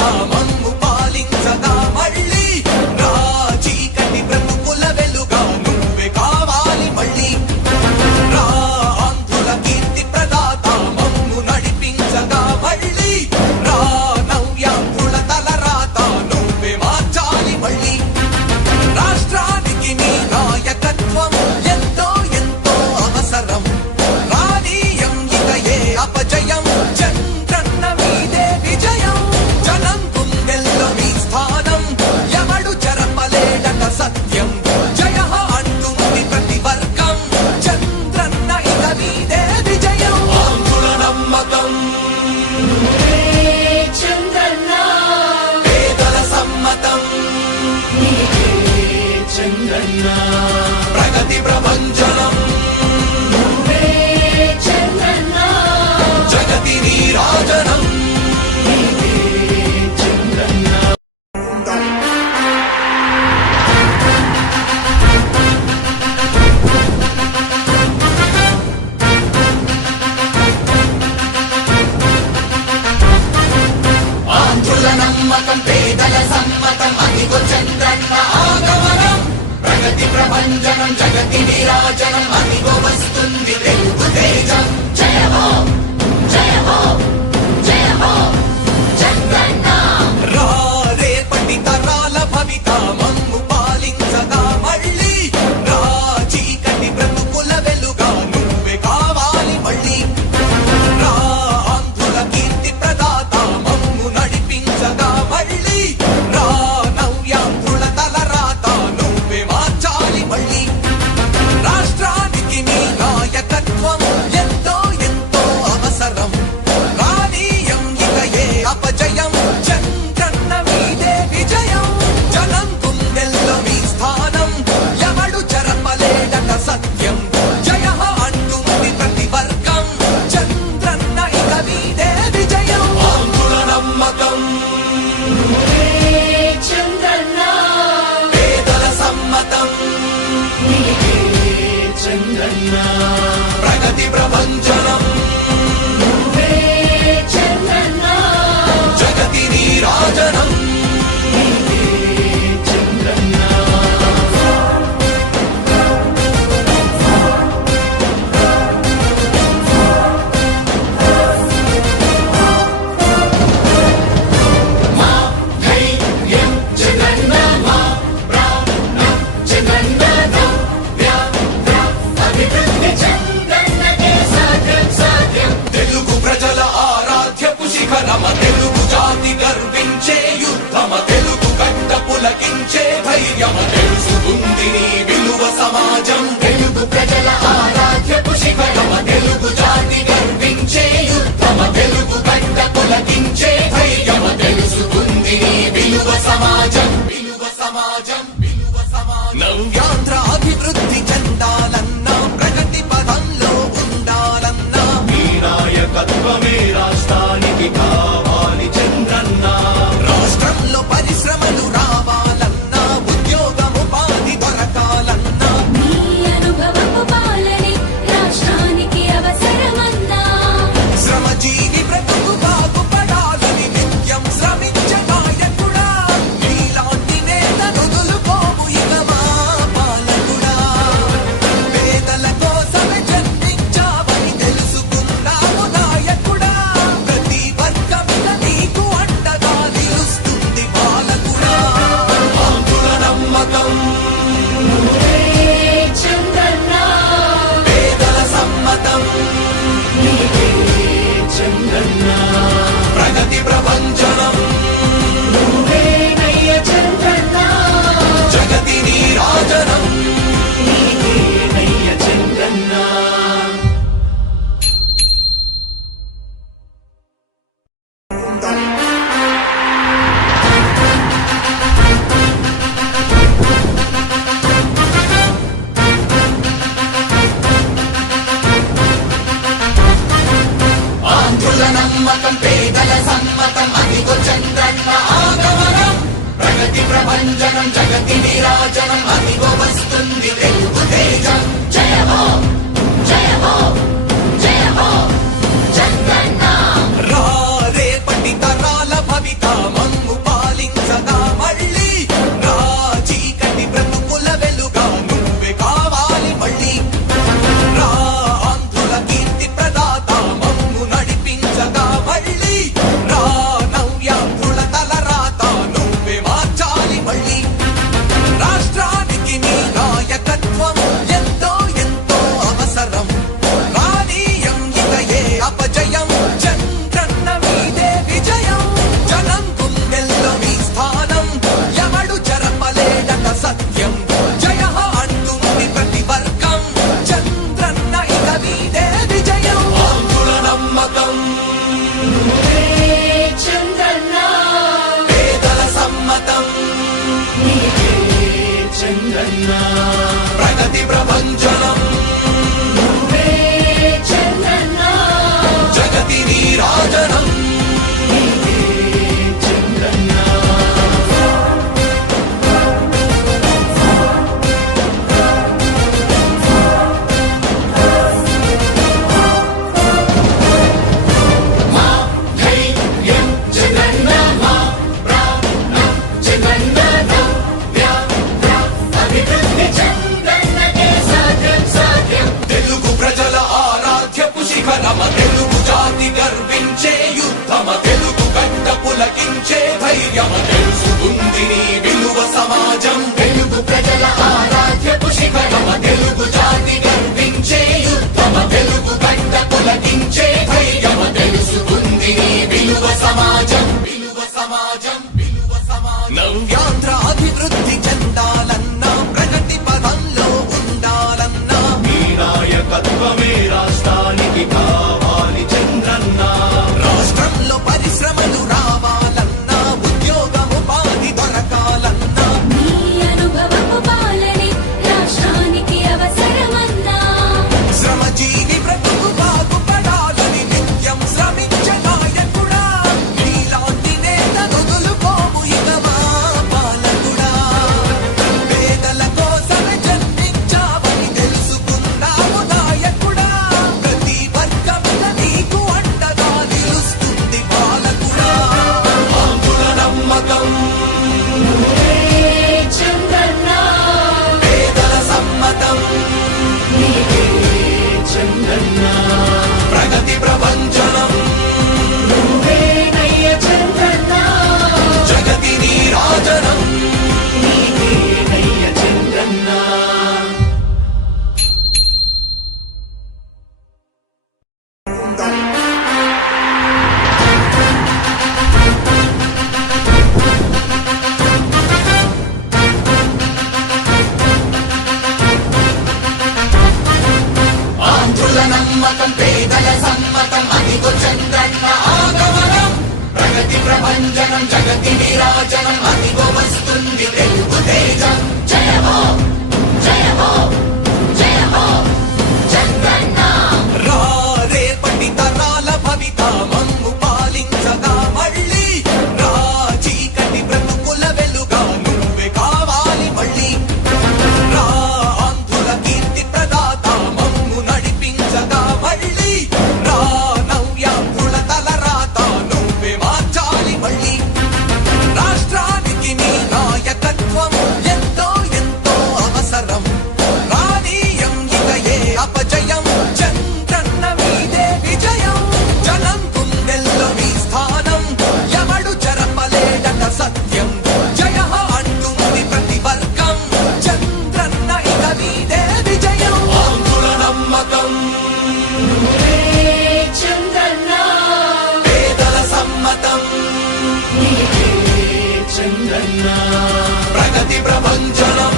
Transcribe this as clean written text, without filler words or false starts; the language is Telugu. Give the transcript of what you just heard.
భవిత మమ్ము పాలించగా మళ్ళీ రా చీకటి బ్రతుకుల వెలుగా నువ్వే కావాలి మళ్ళీ రా ఆంధ్రుల కీర్తి ప్రదాత మమ్ము నడిపించగా మళ్ళీ రా నవ్యాంధ్రుల తలరాత నువ్వే మార్చాలి మళ్ళీ రాష్ట్రానికి నీ నాయకత్వం ఎంతో ఎంతో అవసరం రానీయం ఇక ఏ అపజయం చంద్రన్న మీదే విజయం జనం గుండెల్లో మీ స్థానం ఎవడు చెరపలేడట సత్యం జయ అంటుంది ప్రతి వర్గం చంద్రన్న ఇక మీదే విజయం ఆంధ్రుల నమ్మకం చంద్రన్న పేదల సమ్మతం చంద్రన్న ప్రగతి ప్రభంజనం చంద్రన్న జగతి నీరాజనం చంద్రన్న ఆంధ్రుల నమ్మకం పేదల సమ్మతం అదిగో చంద్రన్న ఆగమనం ప్రగతి ప్రభంజనం జగతి నీరాజనం అదిగో వస్తుంది తెలుగు తేజం జయ హో జయ హో జయ హో చంద్రన్న రా రేపటి తరాల భవిత మమ్ము పాలించగా మళ్ళీ రా చీకటి బ్రతుకుల వెలుగా నువ్వే కావాలి మళ్ళీ రా ఆంధ్రుల కీర్తి ప్రదాత మమ్ము నడిపించగా మళ్ళీ రా నవ్యాంధ్రుల తలరాత నువ్వే మార్చాలి మళ్ళీ రాష్ట్రానికి నీ నాయకత్వం ఎంతో ఎంతో అవసరం రానీయం ఇక ఏ అపజయం చంద్రన్న మీదే విజయం జనం గుండెల్లో మీ స్థానం ఎవడు చెరపలేడట సత్యం జయ అంటుంది ప్రతి వర్గం చంద్రన్న ఇక మీదే విజయం ఆంధ్రుల నమ్మకం చంద్రన్న పేదల సమ్మతం చంద్రన్న ప్రగతి ప్రభంజనం చంద్రన్న జగతి నీరాజనం చంద్రన్న మా ధైర్యం చంద్రన్న మా ప్రాణం చంద్రన్న నవ్య అభివృద్ధి చంద్రన్నకే సాధ్యం సాధ్యం తెలుగు ప్రజల ఆరాధ్యపు శిఖరమ తెలుగు జాతి గర్వించే యుద్ధమ తెలుగు గడ్డ పులకించే ధైర్యమ తెలుసుకుంది నీ విలువ సమాజం తెలుగు ప్రజల ఆరాధ్యపు శిఖరమ తెలుగు జాతి గర్వించే యుద్ధమ తెలుగు గడ్డ పులకించే ధైర్యమ తెలుసుకుంది నీ విలువ సమాజం విలువ సమాజం విలువ సమాజం నవ్యాంధ్ర అభివృద్ధి చెందాలన్నా ప్రగతి పదంలో ఉండాలన్నా నీ నాయకత్వమే రాష్ట్రానికి కావాలి చంద్రన్న రాష్ట్రంలో పరిశ్రమలు రావాలన్నా ఉద్యోగం ఉపాధి దొరకాలన్నా నీ అనుభవపు పాలనే రాష్ట్రానికి అవసరమన్నా శ్రమజీవి బ్రతుకు బాగుపడాలని నిత్యం శ్రమించే నాయకుడా నీలాంటి నేత నుదులుకోవు ఇక మా పాలకుడా పేదల కోసమే జన్మించావని తెలుసుకున్నావు నాయకుడా ప్రతి వర్గమిక నీకు అండగా నిలుస్తుంది పాలకుడా ఆంధ్రుల నమ్మకం చంద్రన్న పేదల సమ్మతం చంద్రన్న ప్రగతి ప్రభంజనం నువ్వేనయ్య చంద్రన్న జగతి నీరాజనం నీకేనయ్య చంద్రన్న ఆంధ్రుల నమ్మకం పేదల సమ్మతం అదిగో చంద్రన్న ఆగమనం ప్రగతి ప్రభంజనం జగతి నీరాజనం అదిగో వస్తుంది తెలుగు తేజం జయ హో జయ హో జయ హో చంద్రన్న రా రేపటి తరాల భవిత చంద్రన్న ప్రగతి ప్రభంజనం నువ్వే చంద్రన్న జగతి నీరాజనం చంద్రన్న మా ధైర్యం చంద్రన్న మా ప్రాణం చంద్రన్న నవ్య అభివృద్ధి చంద్రన్నకే సాధ్యం సాధ్యం తెలుగు ప్రజల ఆరాధ్యపు శిఖరమ తెలుగు జాతి గర్వించే యుద్ధమ తెలుగు గడ్డ పులకించే ధైర్యమ తెలుసుకుంది నీ విలువ సమాజం తెలుగు ప్రజల ఆరాధ్యపు శిఖరమ తెలుగు జాతి గర్వించే యుద్ధమ తెలుగు గడ్డ పులకించే ధైర్యమ తెలుసుకుంది నీ విలువ సమాజం విలువ సమాజం విలువ సమాజం నవ్యాంధ్ర అభివృద్ధి చెందాలన్నా ప్రగతి పదంలో ఉండాలన్నా నీ నాయకత్వమే రాష్ట్రానికి కావాలి చంద్రన్న రాష్ట్రంలో పరిశ్రమలు రావాలన్నా ఉద్యోగం ఉపాధి దొరకాలన్నా నీ అనుభవపు పాలనే రాష్ట్రానికి అవసరమన్నా శ్రమజీవి బ్రతుకు బాగుపడాలని నిత్యం శ్రమించే నాయకుడా నీలాంటి నేత వదులుకోము ఇక మా పాలకుడా పేదల కోసమే జన్మించావని తెలుసుకున్నావు నాయకుడా ప్రతి వర్గమున నీకు అండగా నిలుస్తుంది పాలకుడా ఆంధ్రుల నమ్మకం నువ్వే చంద్రన్న పేదల సమ్మతం నీవే చంద్రన్న ప్రగతి ప్రభంజనం నువ్వే నయ్య చంద్రన్న జగతి నీరాజనం నయ్య చంద్రన్న ఆంధ్రుల నమ్మకం పేదల సమ్మతం అదిగో చంద్రన్న ఆగమనం ప్రగతి ప్రభంజనం జగతి నీరాజనం అదిగో వస్తుంది తెలుగు తేజం జయ హో జయ హో జయ హో చంద్రన్న రా రేపటి తరాల భవిత మమ్ము పాలించగా మళ్ళీ రా చీకటి బ్రతుకుల వెలుగా నువ్వే కావాలి మళ్ళీ రా ఆంధ్రుల కీర్తి ప్రదాత మమ్ము నడిపించగా మళ్ళీ రా నవ్యాంధ్రుల తలరాత నువ్వే మార్చాలి మళ్ళీ రాష్ట్రానికి నీ నాయకత్వం ఎంతో ఎంతో అవసరం రానీయం ఇక ఏ అపజయం చంద్రన్న మీదే విజయం జనం గుండెల్లో మీ స్థానం ఎవడు చెరపలేడట సత్యం జయ అంటుంది ప్రతి వర్గం చంద్రన్న ఇక మీదే విజయం ఆంధ్రుల నమ్మకం నువ్వే చంద్రన్న పేదల సమ్మతం నీవే చంద్రన్న ప్రగతి ప్రభంజనం